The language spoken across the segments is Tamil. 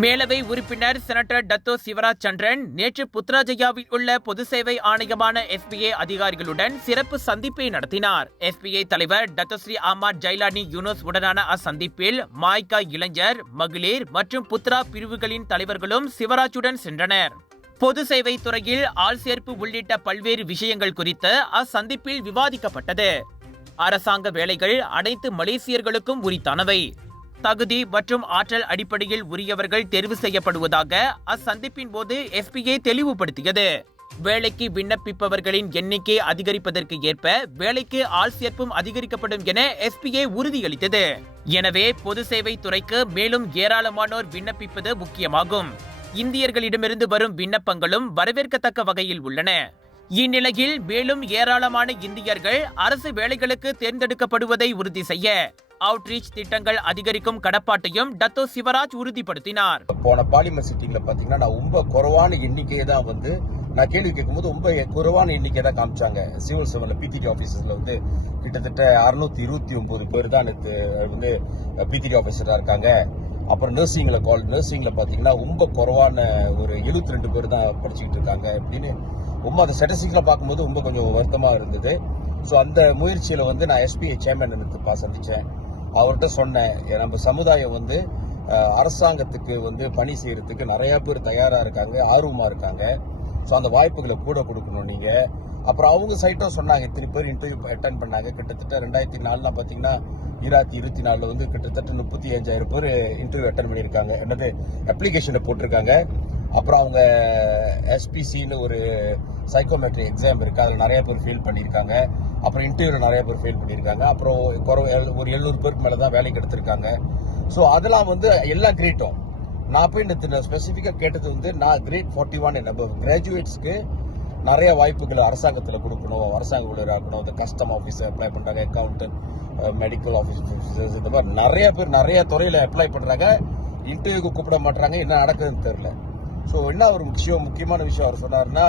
மேலவை உறுப்பினர் செனட்டர் டத்தோ சிவராஜ் சந்திரன் நேற்று புத்ராஜயாவில் உள்ள பொது சேவை ஆணையமான SBA அதிகாரிகளுடன் சிறப்பு சந்திப்பை நடத்தினார். SBA தலைவர் டத்தோஸ்ரீ அஹ்மத் ஜைலானி யூனுஸ் உடனான அச்சந்திப்பில் மாய்கா இளைஞர், மகளிர் மற்றும் புத்ரா பிரிவுகளின் தலைவர்களும் சிவராஜுடன் சென்றனர். பொது சேவை துறையில் ஆள் சேர்ப்பு உள்ளிட்ட பல்வேறு விஷயங்கள் குறித்து அச்சந்திப்பில் விவாதிக்கப்பட்டது. அரசாங்க வேலைகள் அனைத்து மலேசியர்களுக்கும் உரித்தானவை. தகுதி மற்றும் ஆற்றல் அடிப்படையில் உரியவர்கள் தேர்வு செய்யப்படுவதாக அச்சந்திப்பின் போது SBA தெளிவுபடுத்தியது. வேலைக்கு விண்ணப்பிப்பவர்களின் எண்ணிக்கை அதிகரிப்பதற்கு ஏற்ப வேலைக்கு ஆள் சேர்ப்பும் அதிகரிக்கப்படும் என SBA உறுதியளித்தது. எனவே பொது சேவை துறைக்கு மேலும் ஏராளமானோர் விண்ணப்பிப்பது முக்கியமாகும். இந்தியர்களிடமிருந்து வரும் விண்ணப்பங்களும் வரவேற்கத்தக்க வகையில் உள்ளன. இந்நிலையில் மேலும் ஏராளமான இந்தியர்கள் அரசு வேலைகளுக்கு தேர்ந்தெடுக்கப்படுவதை உறுதி செய்ய அவுட்ரீச் திட்டங்கள் அதிகரிக்கும் கடப்பாட்டையும் டத்தோ சிவராஜ் உறுதிப்படுத்தினார். போன பார்லிமெண்ட் சிட்டிங்ல பாத்தீங்கன்னா நான் ரொம்ப குறைவான எண்ணிக்கையை தான் நான் கேள்வி கேட்கும்போது ரொம்ப குறைவான எண்ணிக்கை தான் காமிச்சாங்க. சிவில் சர்வன்ல PTD ஆபீசர்ஸ்ல கிட்டத்தட்ட 629 பேர் தான் PTD ஆபீசரா இருக்காங்க. அப்புறம் நர்சிங்ல பாத்தீங்கன்னா ரொம்ப குறைவான ஒரு 72 பேர் தான் படிச்சுக்கிட்டு இருக்காங்க அப்படின்னு ரொம்ப அந்த ஸ்டாட்டிஸ்டிக்ல பார்க்கும்போது ரொம்ப கொஞ்சம் வருத்தமா இருந்தது. ஸோ அந்த முயற்சியில நான் SBA சேர்மன் சந்திச்சேன். அவர்கிட்ட சொன்னேன், நம்ம சமுதாயம் அரசாங்கத்துக்கு பணி செய்யறதுக்கு நிறைய பேர் தயாரா இருக்காங்க, ஆர்வமா இருக்காங்க. ஸோ அந்த வாய்ப்புகளை கூட கொடுக்கணும் நீங்க. அப்புறம் அவங்க சைட்டும் சொன்னாங்க, இத்தனை பேர் இன்டர்வியூ அட்டன் பண்ணாங்க. கிட்டத்தட்ட 2004 பாத்தீங்கன்னா 2024 கிட்டத்தட்ட 35,000 பேர் இன்டர்வியூ அட்டன் பண்ணியிருக்காங்க, என்னது அப்ளிகேஷனை போட்டிருக்காங்க. அப்புறம் அவங்க SPCன்னு ஒரு சைக்கோமெட்ரி எக்ஸாம் இருக்கு, அதில் நிறைய பேர் ஃபெயில் பண்ணியிருக்காங்க. அப்புறம் இன்டர்வியூல நிறைய பேர் ஃபெயில் பண்ணியிருக்காங்க. அப்புறம் ஒரு 700 பேருக்கு மேலே தான் வேலைக்கு எடுத்திருக்காங்க. ஸோ அதெல்லாம் எல்லாம் கிரேட்டும். நான் போய் இந்த ஸ்பெசிஃபிக்காக கேட்டது நான் கிரேட் 41 நம்ம கிராஜுவேட்ஸ்க்கு நிறைய வாய்ப்புகளை அரசாங்கத்தில் கொடுக்கணும், அரசாங்க ஊழியராக்கணும். இந்த கஸ்டம் ஆஃபீஸர் அப்ளை பண்ணுறாங்க, அக்கௌண்டன்ட், மெடிக்கல் ஆஃபீஸர்ஸ், இந்த மாதிரி நிறைய பேர் நிறைய துறையில் அப்ளை பண்ணுறாங்க. இன்டர்வியூக்கு கூப்பிட மாட்டாங்க, என்ன நடக்குதுன்னு தெரியல. ஸோ என்ன ஒரு முக்கியமான விஷயம் அவர் சொன்னார்னா,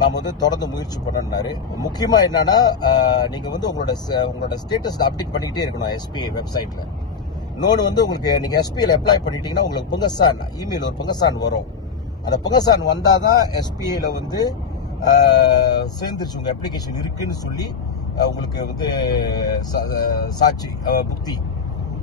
நாம் தொடர்ந்து முயற்சி பண்ணனாரு. முக்கியமா என்னன்னா, நீங்க உங்களோட ஸ்டேட்டஸ் அப்டேட் பண்ணிக்கிட்டே இருக்கணும் SBA வெப்சைட்ல. இன்னொன்று உங்களுக்கு நீங்க SBAல அப்ளை பண்ணிட்டீங்கன்னா உங்களுக்கு புங்கசான் இமெயில் ஒரு புங்கசான் வரும். அந்த புங்கசான் வந்தாதான் SBAல சேர்ந்துருச்சு உங்க அப்ளிகேஷன் இருக்குன்னு சொல்லி உங்களுக்கு சாட்சி புக்தி.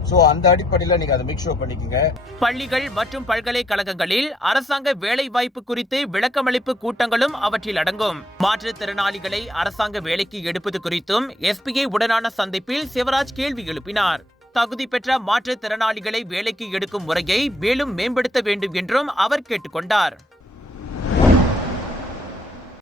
சோ அந்த அடிப்படையில் நீங்க அதை மேக் ஷூர் பண்ணிக்கங்க. பள்ளிகள் மற்றும் பல்கலைக்கழகங்களில் அரசாங்க வேலை வாய்ப்பு குறித்து விளக்கமளிப்பு கூட்டங்களும் அவற்றில் அடங்கும். மாற்றுத்திறனாளிகளை அரசாங்க வேலைக்கு எடுப்பது குறித்தும் SBA உடனான சந்திப்பில் சிவராஜ் கேள்வி எழுப்பினார். தகுதி பெற்ற மாற்றுத்திறனாளிகளை வேலைக்கு எடுக்கும் முறையை மேலும் மேம்படுத்த வேண்டும் என்றும் அவர் கேட்டுக்கொண்டார்.